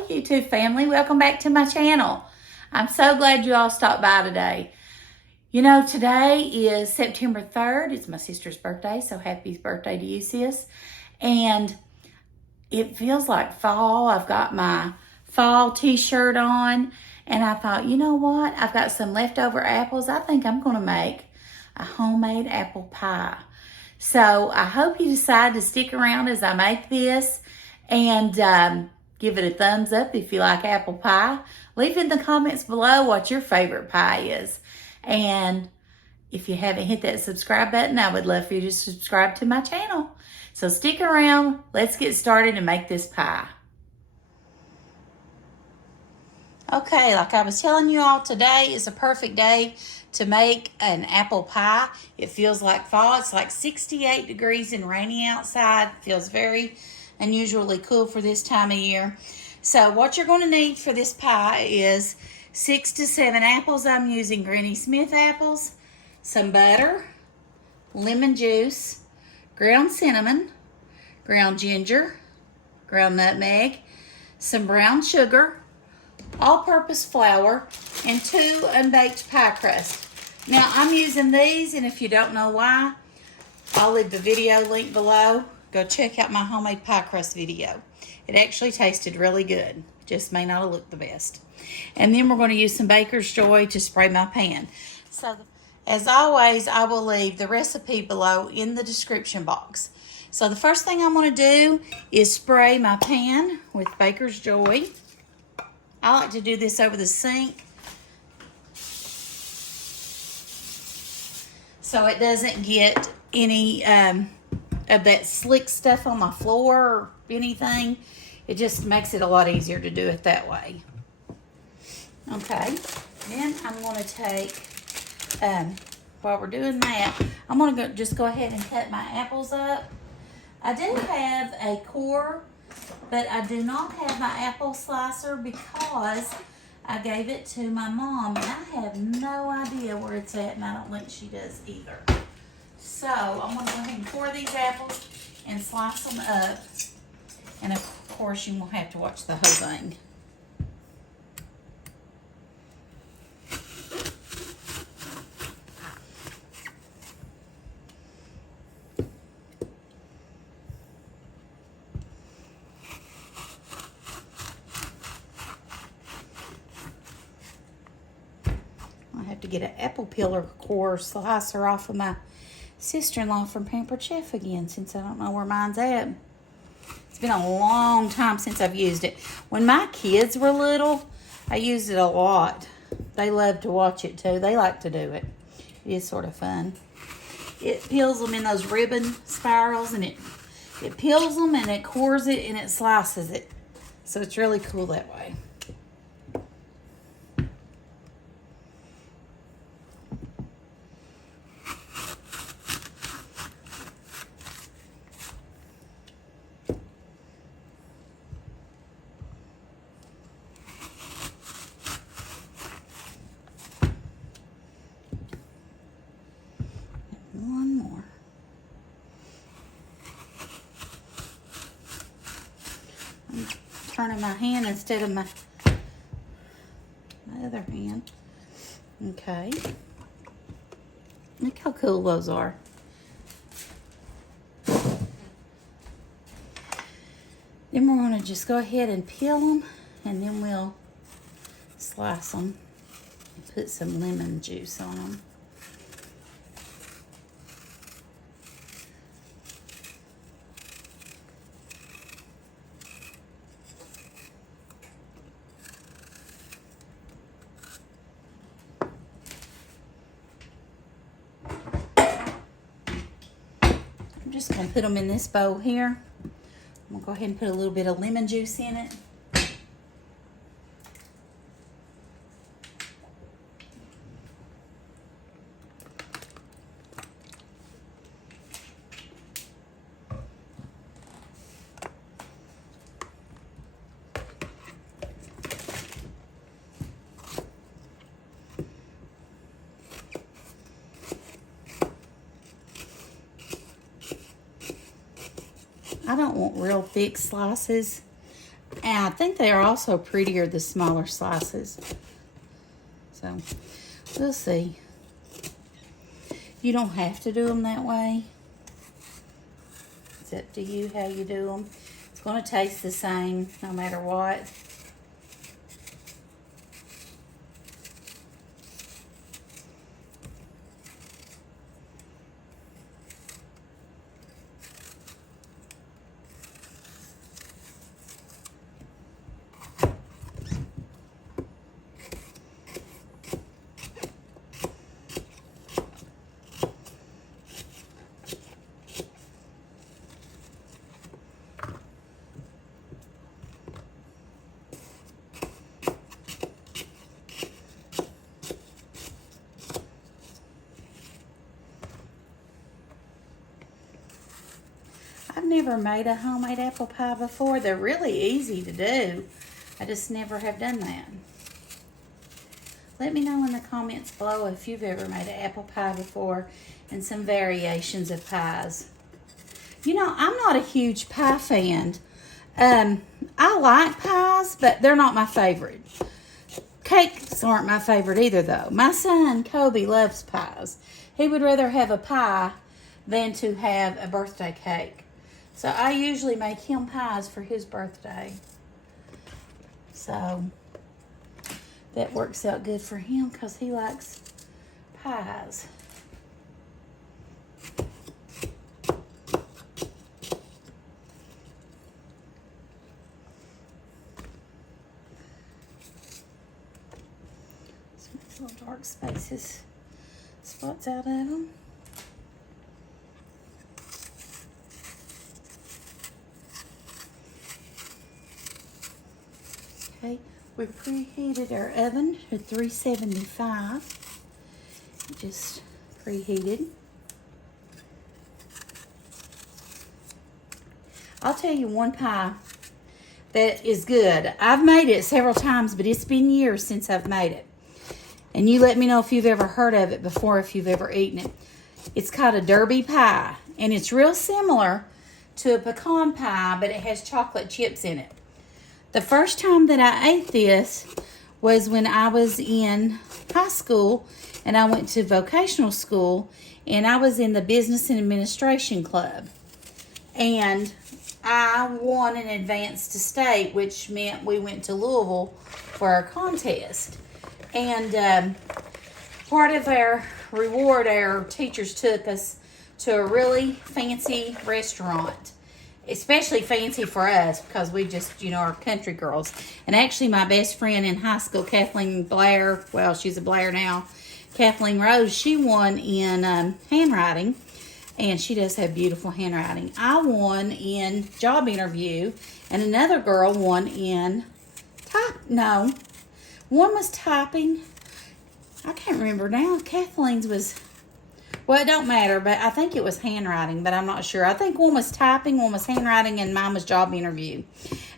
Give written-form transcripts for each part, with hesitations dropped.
Hello YouTube family, welcome back to my channel. I'm so glad you all stopped by today. You know, today is September 3rd. It's my sister's birthday, so happy birthday to you, sis. And it feels like fall. I've got my fall t-shirt on, and I thought, you know what? I've got some leftover apples. I think I'm going to make a homemade apple pie. So I hope you decide to stick around as I make this, and give it a thumbs up if you like apple pie. Leave in the comments below what your favorite pie is. And if you haven't hit that subscribe button, I would love for you to subscribe to my channel. So stick around. Let's get started and make this pie. Okay, like I was telling you all, today is a perfect day to make an apple pie. It feels like fall. It's like 68 degrees and rainy outside. It feels very unusually cool for this time of year. So what you're going to need for this pie is 6 to 7 apples. I'm using Granny Smith apples, some butter, lemon juice, ground cinnamon, ground ginger, ground nutmeg, some brown sugar, all-purpose flour, and 2 unbaked pie crusts. Now I'm using these, and if you don't know why, I'll leave the video link below. Go check out my homemade pie crust video. It actually tasted really good. Just may not have looked the best. And then we're going to use some Baker's Joy to spray my pan. So as always, I will leave the recipe below in the description box. So the first thing I'm going to do is spray my pan with Baker's Joy. I like to do this over the sink so it doesn't get any of that slick stuff on my floor or anything. It just makes it a lot easier to do it that way. Okay, then I'm going to take, while we're doing that, I'm going to just go ahead and cut my apples up. I do have a core, but I do not have my apple slicer because I gave it to my mom, and I have no idea where it's at, and I don't think she does either. So I'm going to go ahead and core these apples and slice them up. And of course, you won't have to watch the whole thing. I have to get an apple peeler core slicer off of my sister-in-law from Pampered Chef again, since I don't know where mine's at. It's been a long time since I've used it. When my kids were little, I used it a lot. They love to watch it too. They like to do it. It is sort of fun. It peels them in those ribbon spirals, and it peels them and it cores it and it slices it. So it's really cool that way. One more. I'm turning my hand instead of my other hand. Okay. Look how cool those are. Then we're going to just go ahead and peel them, and then we'll slice them and put some lemon juice on them. I'm just going to put them in this bowl here. I'm going to go ahead and put a little bit of lemon juice in it. I don't want real thick slices. And I think they are also prettier, the smaller slices. So, we'll see. You don't have to do them that way. It's up to you how you do them. It's going to taste the same no matter what. I've never made a homemade apple pie before. They're really easy to do. I just never have done that. Let me know in the comments below if you've ever made an apple pie before and some variations of pies. You know, I'm not a huge pie fan. I like pies, but they're not my favorite. Cakes aren't my favorite either, though. My son, Kobe, loves pies. He would rather have a pie than to have a birthday cake. So I usually make him pies for his birthday. So that works out good for him because he likes pies. Let's make little dark spaces, spots out of them. Okay, we preheated our oven to 375. Just preheated. I'll tell you one pie that is good. I've made it several times, but it's been years since I've made it. And you let me know if you've ever heard of it before, if you've ever eaten it. It's called a derby pie, and it's real similar to a pecan pie, but it has chocolate chips in it. The first time that I ate this was when I was in high school and I went to vocational school, and I was in the business and administration club. And I won an advance to state, which meant we went to Louisville for our contest. And part of our reward, our teachers took us to a really fancy restaurant. Especially fancy for us because we just, you know, are country girls. And actually my best friend in high school, Kathleen Blair, well, she's a Blair now, Kathleen Rose, she won in handwriting. And she does have beautiful handwriting. I won in job interview. And another girl won in one was typing. I can't remember now. Kathleen's was... Well, it don't matter, but I think it was handwriting, but I'm not sure. I think one was typing, one was handwriting, and mine was job interview.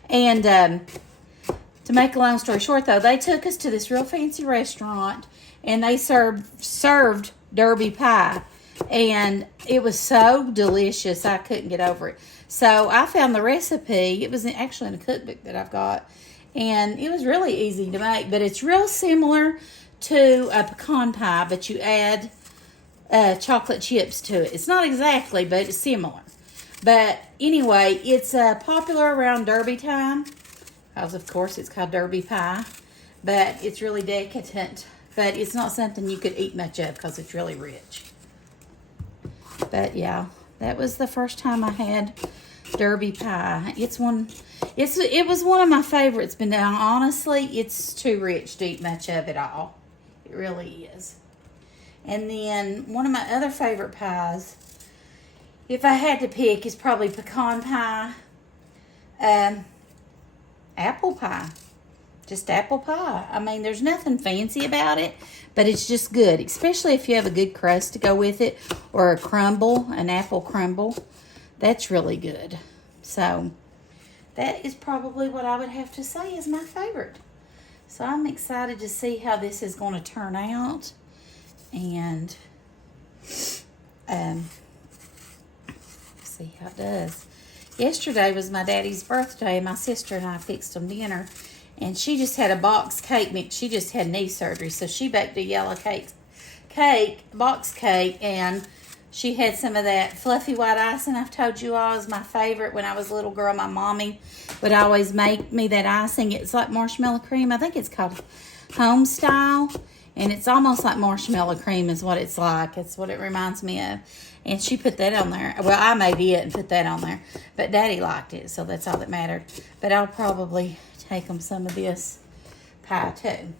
And to make a long story short, though, they took us to this real fancy restaurant, and they served derby pie. And it was so delicious, I couldn't get over it. So I found the recipe. It was actually in a cookbook that I've got. And it was really easy to make, but it's real similar to a pecan pie, but you add... chocolate chips to it. It's not exactly, but it's similar. But anyway, it's popular around Derby time because, of course, it's called derby pie. But it's really decadent. But it's not something you could eat much of because it's really rich. But yeah, that was the first time I had derby pie. It was one of my favorites, but now honestly, it's too rich to eat much of it all. It really is. And then one of my other favorite pies, if I had to pick, is probably pecan pie, apple pie. Just apple pie. I mean, there's nothing fancy about it, but it's just good, especially if you have a good crust to go with it or a crumble, an apple crumble. That's really good. So that is probably what I would have to say is my favorite. So I'm excited to see how this is going to turn out. And see how it does. Yesterday was my daddy's birthday, and my sister and I fixed him dinner. And she just had a box cake mix. She just had knee surgery, so she baked a yellow box cake, and she had some of that fluffy white icing I've told you all is my favorite. When I was a little girl, my mommy would always make me that icing. It's like marshmallow cream. I think it's called home style, and it's almost like marshmallow cream is what it's like. It's what it reminds me of. And she put that on there. Well, I made it and put that on there, but Daddy liked it, so that's all that mattered. But I'll probably take them some of this pie too.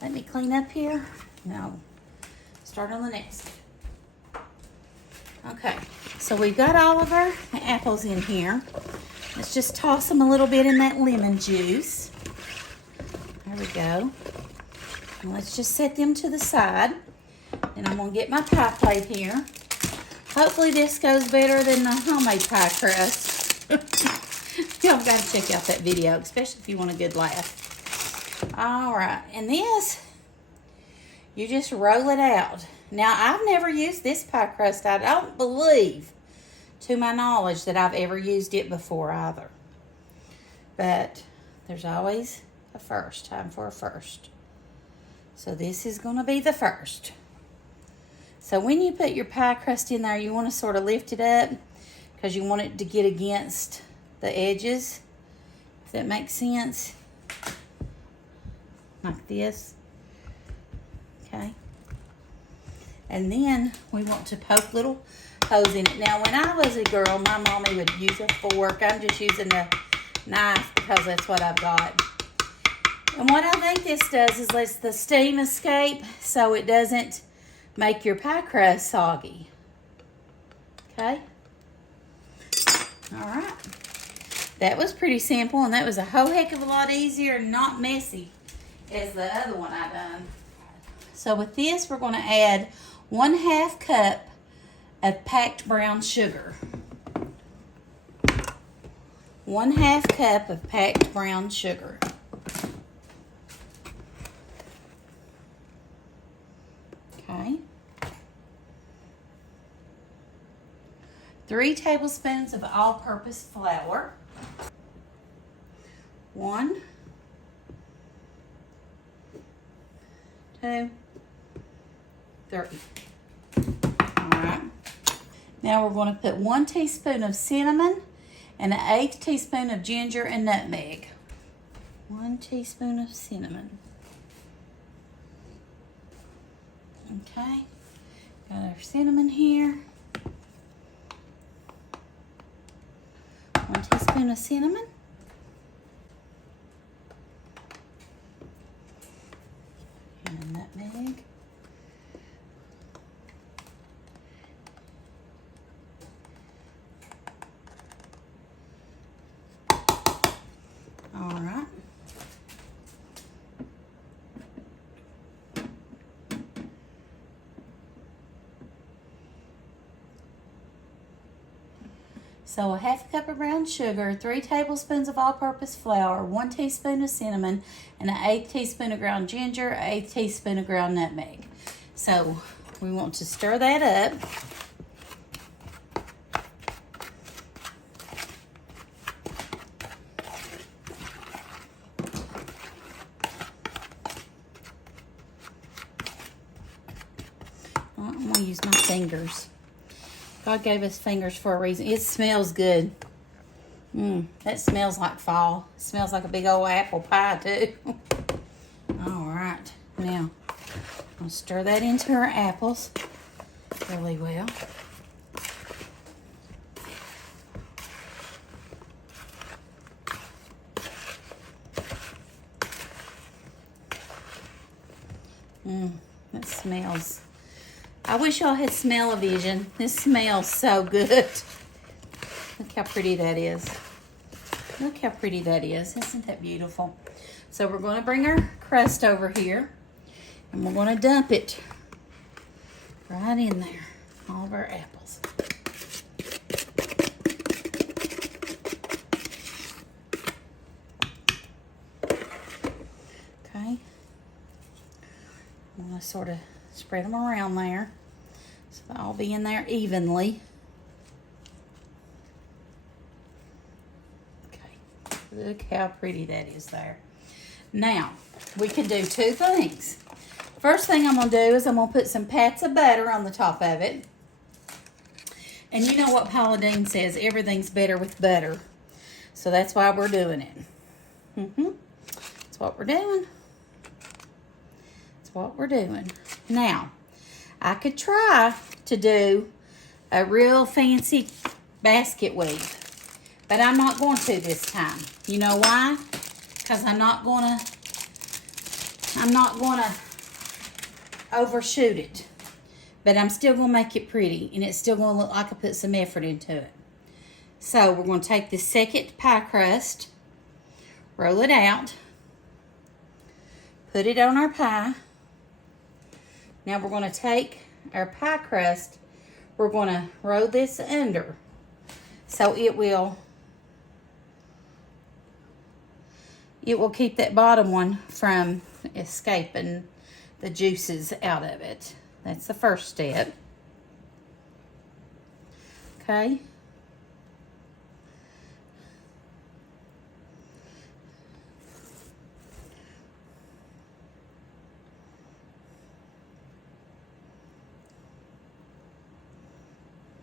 Let me clean up here. No. Start on the next. Okay, so we've got all of our apples in here. Let's just toss them a little bit in that lemon juice. There we go. And let's just set them to the side. And I'm going to get my pie plate here. Hopefully this goes better than the homemade pie crust. Y'all got to check out that video, especially if you want a good laugh. All right, and this, you just roll it out. Now, I've never used this pie crust. I don't believe, to my knowledge, that I've ever used it before either. But there's always a first, time for a first. So this is going to be the first. So when you put your pie crust in there, you want to sort of lift it up because you want it to get against the edges, if that makes sense. Like this. Okay. And then we want to poke little holes in it. Now, when I was a girl, my mommy would use a fork. I'm just using a knife because that's what I've got. And what I think this does is lets the steam escape so it doesn't make your pie crust soggy. Okay? All right. That was pretty simple, and that was a whole heck of a lot easier and not messy as the other one I done. So with this, we're going to add 1/2 cup of packed brown sugar. 1/2 cup of packed brown sugar. Okay. 3 tablespoons of all-purpose flour. 1, 2, 3. All right. Now we're going to put 1 teaspoon of cinnamon and 1/8 teaspoon of ginger and nutmeg. 1 teaspoon of cinnamon. Okay. Got our cinnamon here. 1 teaspoon of cinnamon. And a nutmeg. All right. So 1/2 cup of brown sugar, 3 tablespoons of all-purpose flour, 1 teaspoon of cinnamon, and 1/8 teaspoon of ground ginger, 1/8 teaspoon of ground nutmeg. So we want to stir that up. I'm going to use my fingers. God gave us fingers for a reason. It smells good. That smells like fall. It smells like a big old apple pie, too. All right. Now, I'm going to stir that into our apples really well. That smells. I wish y'all had smell-o-vision. This smells so good. Look how pretty that is. Look how pretty that is. Isn't that beautiful? So we're going to bring our crust over here, and we're going to dump it right in there. All of our apples. Okay. I'm going to sort of spread them around there so they'll all be in there evenly. Look how pretty that is there. Now, we can do two things. First thing I'm going to do is I'm going to put some pats of butter on the top of it. And you know what Paula Deen says, everything's better with butter. So that's why we're doing it. That's what we're doing. That's what we're doing. Now, I could try to do a real fancy basket weave, but I'm not going to this time. You know why? Because I'm not gonna overshoot it, but I'm still gonna make it pretty, and it's still gonna look like I put some effort into it. So we're gonna take this second pie crust, roll it out, put it on our pie. Now we're gonna take our pie crust, we're gonna roll this under so it will keep that bottom one from escaping the juices out of it. That's the first step. Okay.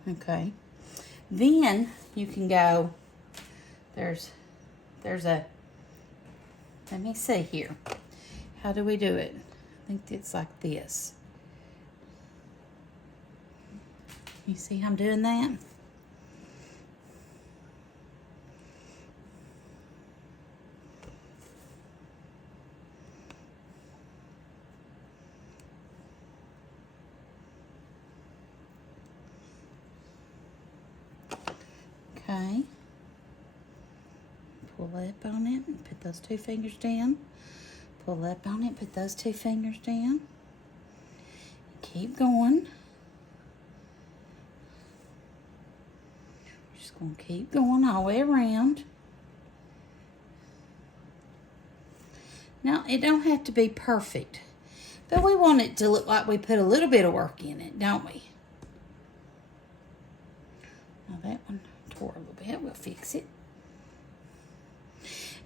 Okay. Then you can go, there's a, let me see here. How do we do it? I think it's like this. You see how I'm doing that? Okay. Pull up on it and put those two fingers down. Pull up on it, put those two fingers down. Keep going. Just gonna keep going all the way around. Now, it don't have to be perfect, but we want it to look like we put a little bit of work in it, don't we? Now that one tore a little bit, we'll fix it.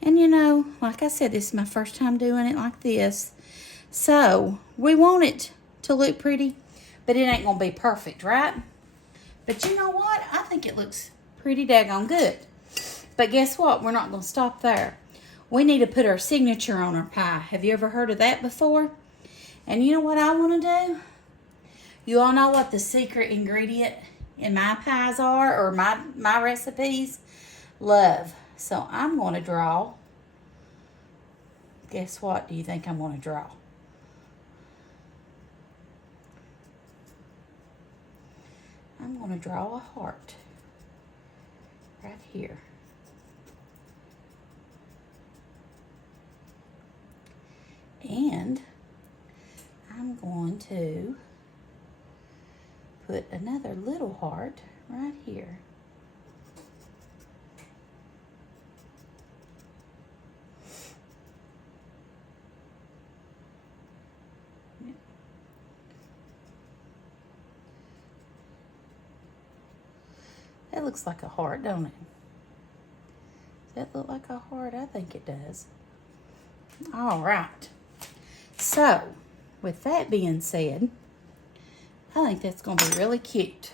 And you know, like I said, this is my first time doing it like this. So, we want it to look pretty, but it ain't gonna be perfect, right? But you know what? I think it looks pretty daggone good. But guess what? We're not gonna stop there. We need to put our signature on our pie. Have you ever heard of that before? And you know what I wanna do? You all know what the secret ingredient in my pies are, or my recipes? Love. So I'm going to draw. Guess what do you think I'm going to draw? I'm going to draw a heart right here. And I'm going to put another little heart right here. That looks like a heart, don't it? Does that look like a heart? I think it does. All right. So, with that being said, I think that's going to be really cute.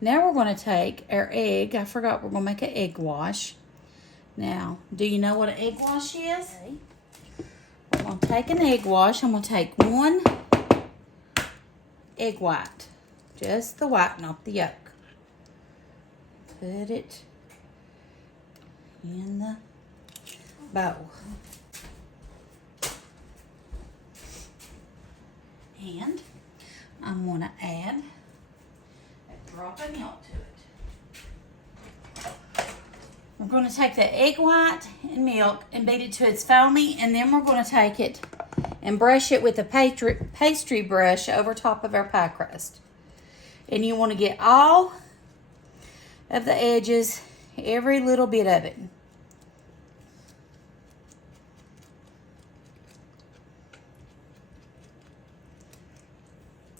Now we're going to take our egg. I forgot we're going to make an egg wash. Now, do you know what an egg wash is? We're going to take an egg wash. I'm going to take one egg white. Just the white, not the yolk. Put it in the bowl. And I'm going to add a drop of milk to it. We're going to take the egg white and milk and beat it to its foamy, and then we're going to take it and brush it with a pastry brush over top of our pie crust. And you want to get all of the edges, every little bit of it.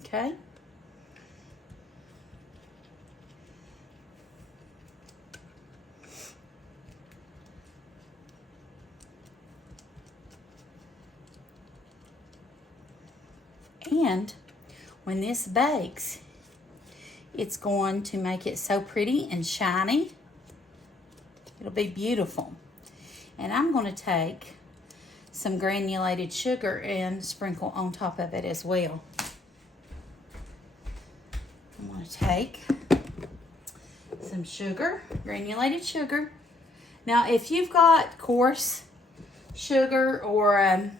Okay? And when this bakes, it's going to make it so pretty and shiny. It'll be beautiful. And I'm going to take some granulated sugar and sprinkle on top of it as well. I'm going to take some sugar, granulated sugar. Now, if you've got coarse sugar or, I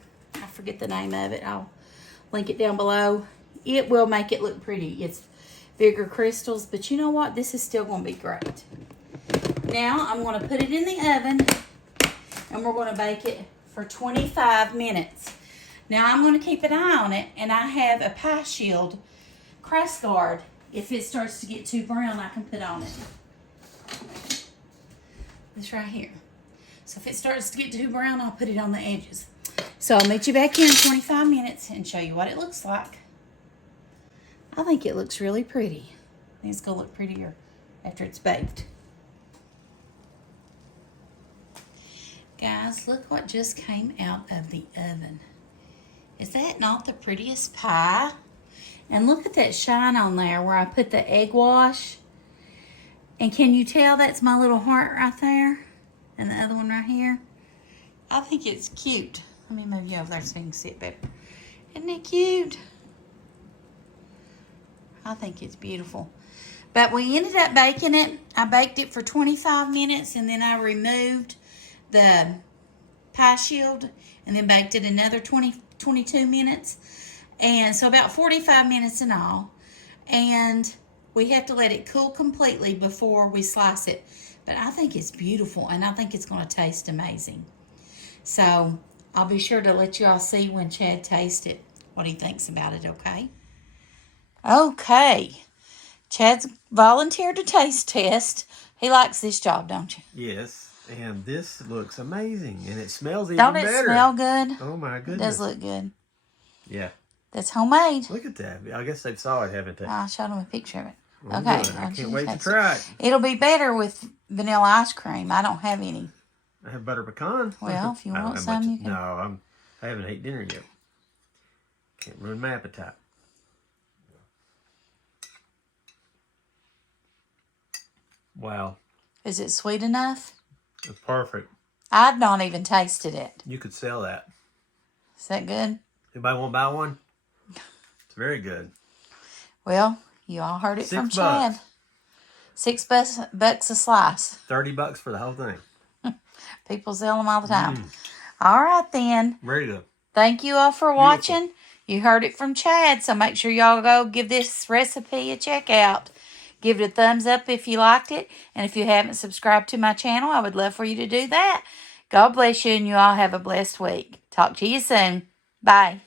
forget the name of it, I'll link it down below. It will make it look pretty. It's bigger crystals, but you know what? This is still going to be great. Now, I'm going to put it in the oven, and we're going to bake it for 25 minutes. Now, I'm going to keep an eye on it, and I have a pie shield crust guard. If it starts to get too brown, I can put on it. This right here. So if it starts to get too brown, I'll put it on the edges. So I'll meet you back here in 25 minutes and show you what it looks like. I think it looks really pretty. I think it's going to look prettier after it's baked. Guys, look what just came out of the oven. Is that not the prettiest pie? And look at that shine on there where I put the egg wash. And can you tell that's my little heart right there? And the other one right here? I think it's cute. Let me move you over there so you can see it better. Isn't it cute? I think it's beautiful. But we ended up baking it. I baked it for 25 minutes and then I removed the pie shield and then baked it another 22 minutes. And so about 45 minutes in all. And we have to let it cool completely before we slice it. But I think it's beautiful and I think it's going to taste amazing. So I'll be sure to let you all see when Chad tastes it, what he thinks about it, okay? Okay. Chad's volunteered to taste test. He likes this job, don't you? Yes. And this looks amazing. And it smells even better. Don't it smell good? Oh my goodness. It does look good. Yeah. That's homemade. Look at that. I guess they saw it, haven't they? I showed them a picture of it. Well, okay. good. I can't wait to try it. It'll be better with vanilla ice cream. I don't have any. I have butter pecan. Well, if you want some, you can. No, I haven't ate dinner yet. Can't ruin my appetite. Wow. Is it sweet enough? It's perfect. I've not even tasted it. You could sell that. Is that good? Anybody want to buy one? It's very good. Well, you all heard it from $6. Chad. $6 a slice. $30 for the whole thing. People sell them all the time. All right, then. Ready to. Thank you all for watching. You heard it from Chad, so make sure y'all go give this recipe a check out. Give it a thumbs up if you liked it. And if you haven't subscribed to my channel, I would love for you to do that. God bless you, and you all have a blessed week. Talk to you soon. Bye.